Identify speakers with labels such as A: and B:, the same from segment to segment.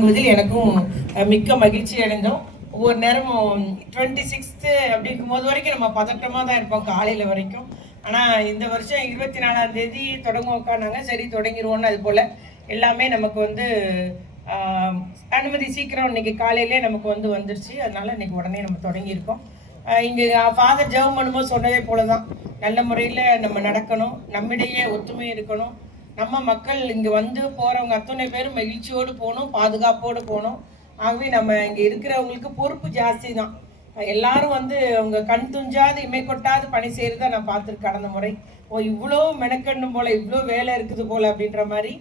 A: தொடங்குவதில் எனக்கும் மிக்க மகிழ்ச்சி அடைந்தோம். ஒவ்வொரு நேரமும் டுவெண்ட்டி சிக்ஸ்த்து அப்படி இருக்கும்போது வரைக்கும் நம்ம பதட்டமாக தான் இருப்போம் காலையில் வரைக்கும். ஆனால் இந்த வருஷம் இருபத்தி நாலாம் தேதி தொடங்க உட்காந்தாங்க சரி தொடங்கிடுவோன்னு அது போல். எல்லாமே நமக்கு வந்து அனுமதி சீக்கிரம் இன்னைக்கு காலையிலே நமக்கு வந்து வந்துருச்சு. அதனால இன்னைக்கு உடனே நம்ம தொடங்கியிருக்கோம். இங்கே ஃபாதர் ஜெபம் பண்ணும்போது சொன்னதே போல தான் நல்ல முறையில் நம்ம நடக்கணும். நம்மிடையே ஒத்துமை இருக்கணும். நம்ம மக்கள் இங்கே வந்து போகிறவங்க அத்தனை பேரும் மகிழ்ச்சியோடு போகணும் பாதுகாப்போடு போகணும். ஆகவே நம்ம இங்கே இருக்கிறவங்களுக்கு பொறுப்பு ஜாஸ்தி தான் எல்லாரும் வந்து அவங்க கண் துஞ்சாது இமை கொட்டாது பணி செய்கிறத நான் பார்த்துருக்கேன் கடந்த முறை. ஓ இவ்வளோ மெனக்கண்ணும் போல் இவ்வளோ வேலை இருக்குது போல் அப்படின்ற மாதிரி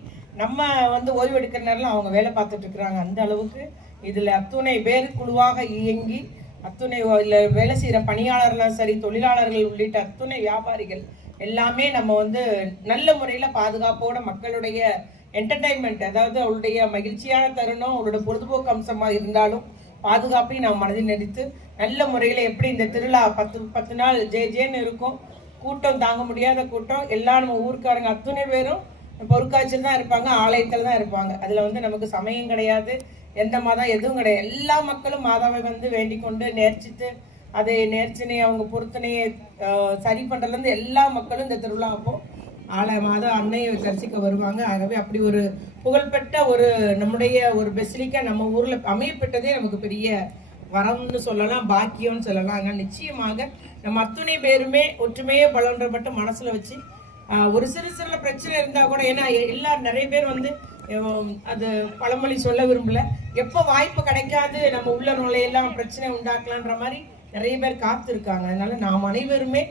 A: நம்ம வந்து ஓய்வு எடுக்கிற நேரம் அவங்க வேலை பார்த்துட்டு இருக்கிறாங்க. அந்த அளவுக்கு இதில் அத்துணை பேர் குழுவாக இயங்கி அத்துணை இதில் வேலை செய்கிற பணியாளர்களும் சரி தொழிலாளர்கள் உள்ளிட்ட அத்துணை வியாபாரிகள் எல்லாமே நம்ம வந்து நல்ல முறையில் பாதுகாப்போட மக்களுடைய என்டர்டைன்மெண்ட் அதாவது அவளுடைய மகிழ்ச்சியான தருணம் அவளோட பொழுதுபோக்கு அம்சமாக இருந்தாலும் பாதுகாப்பையும் நாம் மனதில் நிறுத்து நல்ல முறையில் எப்படி இந்த திருவிழா பத்து பத்து நாள் ஜே ஜேன்னு இருக்கும் கூட்டம் தாங்க முடியாத கூட்டம் எல்லா நம்ம ஊருக்காரங்க அத்துணை பேரும் பொருட்காட்சியில் தான் இருப்பாங்க ஆலயத்தில் தான் இருப்பாங்க. அதில் வந்து நமக்கு சமயம் கிடையாது எந்த மதம் எதுவும் கிடையாது. எல்லா மக்களும் மாதாவை வந்து வேண்டிக் கொண்டு நேர்ச்சித்து அதை நேர்ச்சினை அவங்க பொருத்தனையை சரி பண்ணுறதுலேருந்து எல்லா மக்களும் இந்த திருவிழா அப்போ ஆலய மாதம் அன்னையை தரிசிக்க வருவாங்க. ஆகவே அப்படி ஒரு புகழ்பெற்ற ஒரு நம்முடைய ஒரு பெசிலிக்கா நம்ம ஊரில் அமையப்பட்டதே நமக்கு பெரிய வரம்னு சொல்லலாம் பாக்கியம்னு சொல்லலாம். ஆனால் நிச்சயமாக நம்ம அத்துணை பேருமே ஒற்றுமையே பலன்றப்பட்ட மனசில் வச்சு ஒரு சிறு சிறு பிரச்சனை இருந்தால் கூட ஏன்னா எல்லா நிறைய பேர் வந்து அது பழமொழி சொல்ல விரும்பல. எப்போ வாய்ப்பு கிடைக்காது நம்ம உள்ள நுழையெல்லாம் பிரச்சனை உண்டாக்கலான்ற மாதிரி நிறைய பேர் காத்திருக்காங்க. அதனால நாம் அனைவருமே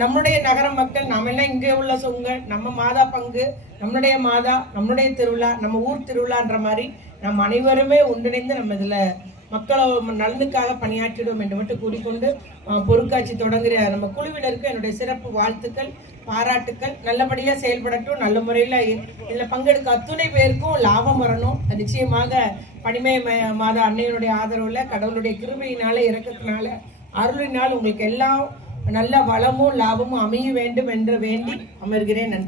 A: நம்முடைய நகர மக்கள் நாம எல்லாம் இங்கே உள்ள சொங்க நம்ம மாதா பங்கு நம்மளுடைய மாதா நம்மளுடைய திருவிழா நம்ம ஊர் திருவிழான்ற மாதிரி நம்ம அனைவருமே ஒன்றிணைந்து நம்ம இதில் மக்களோட நலனுக்காக பணியாற்றிடும் என்று மட்டும் கூறிக்கொண்டு பொருட்காட்சி தொடங்குகிற நம்ம குழுவினருக்கு என்னுடைய சிறப்பு வாழ்த்துக்கள் பாராட்டுக்கள். நல்லபடியாக செயல்படட்டும். நல்ல முறையில் இதில் பங்கெடுக்க அத்துணை பேருக்கும் லாபம் வரணும். நிச்சயமாக பனிமய மாத அன்னையனுடைய ஆதரவில் கடவுளுடைய கிருபையினால இறக்கத்தினால அருளினால் உங்களுக்கு எல்லாம் நல்ல வளமும் லாபமும் அமைய வேண்டும் என்று வேண்டி அமர்கிறேன். நன்றி.